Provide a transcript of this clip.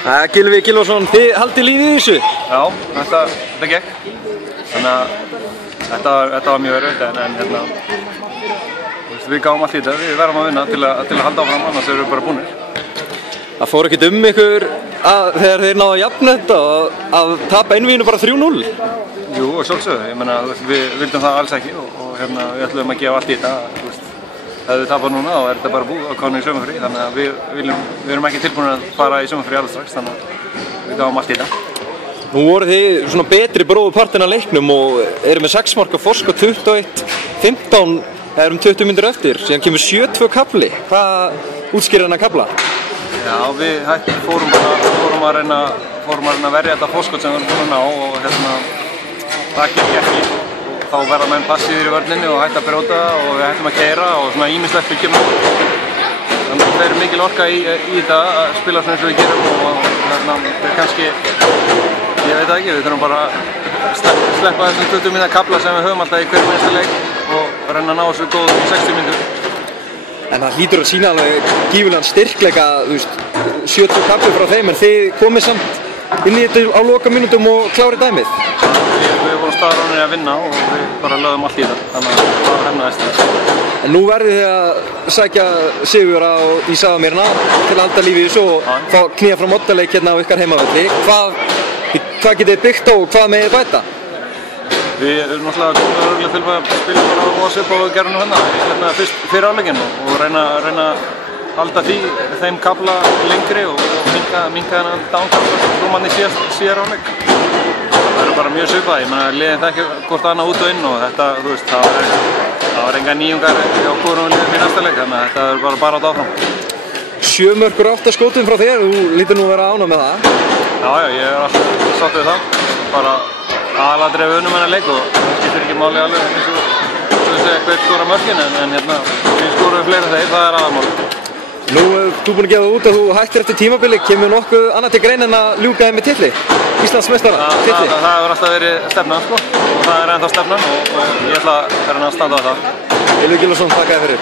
Gylfi Gylfason, þið haldið lífið í þessu? Já, þetta gekk. Þannig að þetta var mjög erfitt en við gáum allt í þetta. Við verðum að vinna til að halda áfram, annars erum við bara búnir. Það fór ekkert ykkur þegar þeir náðu að jafna þetta að tapa einvíginu bara 3-0? Jú, og sjálfsögðu. Ég meina, við vildum það alls ekki og við ætlum að gefa allt í þetta. Ef við tapar núna þá þetta bara búið og komum í sumarfrí, þannig að við erum ekki tilbúin að fara í sumarfrí alveg strax, þannig að við gáum allt í þetta. Nú voru þið svona betri bróðurpartinn af leiknum og eru með 6 marka forskot 21-15 eða 20 mínútur eftir, síðan kemur 7-2 kafli. Hvað útskýrir hann að kafla? Já, við fórum að reyna að verja þetta forskot sem við erum búin að ná og það gekk ekki. Þá verða menn passíðir í vörninni og hætta að brjóta og við hættum að keyra og svona ýmislegt byggjum. Þannig að það er mikil orka í þetta að spila svona eins og við gerum og það er kannski, ég veit ekki, við þurfum bara að sleppa þessum 20 mínúta kafla sem við höfum alltaf í hverjum einasta leik og reyna að ná þessu góðum 60 mínútur. En það hlýtur að sína alveg gífurlegan styrkleika, 70 kafli frá þeim, en þið komið samt inn í þetta á loka mínútum og klárið dæmið. Við vorum staðráðnir að vinna og við bara lögðum allt í það, þannig að það hefnaðist það. En nú verðið þið að sækja sigur á í Safamýrina til að halda lífið í þessu og fá knýja frá moddaleik hérna á ykkar heimavelli. Hvað getið þið byggt á og hvað megið þið bæta? Við erum náttúrulega örgulega tilbúið að spila bara á svip og við gerum nú hérna fyrir áleikinn og reyna að halda þeim kafla lengri og minnka þennan dánkafla sem kom hann í síðar áleik. Það eru bara mjög svipað, ég meina liðin þekkja hvort annað út og inn og þetta, þú veist, það var enga nýjungar hjá hvorum liðin fyrir næsta leik, þannig að þetta er bara átt áfram. 7 mörk og 8 skotum frá þér, þú lítur nú að vera ánægð með það? Já, ég er alltaf sátt við það, bara aðalatriði við unnum þennan leik og það skiptir ekki máli alveg eins og við segja hver skora mörkin en við skorum fleiri þeir, það er aðalmálið. Nú ert þú búinn að gefa það út að þú hættir eftir tímabili, kemur nokkuð annað til grein en að ljúka þeim með titli? Íslandsmeistara titli? Það hefur alltaf verið stefnan sko og það er ennþá stefnan og ég ætla að reyna að standa á það. Gylfi Gylfason, þakka þér fyrir.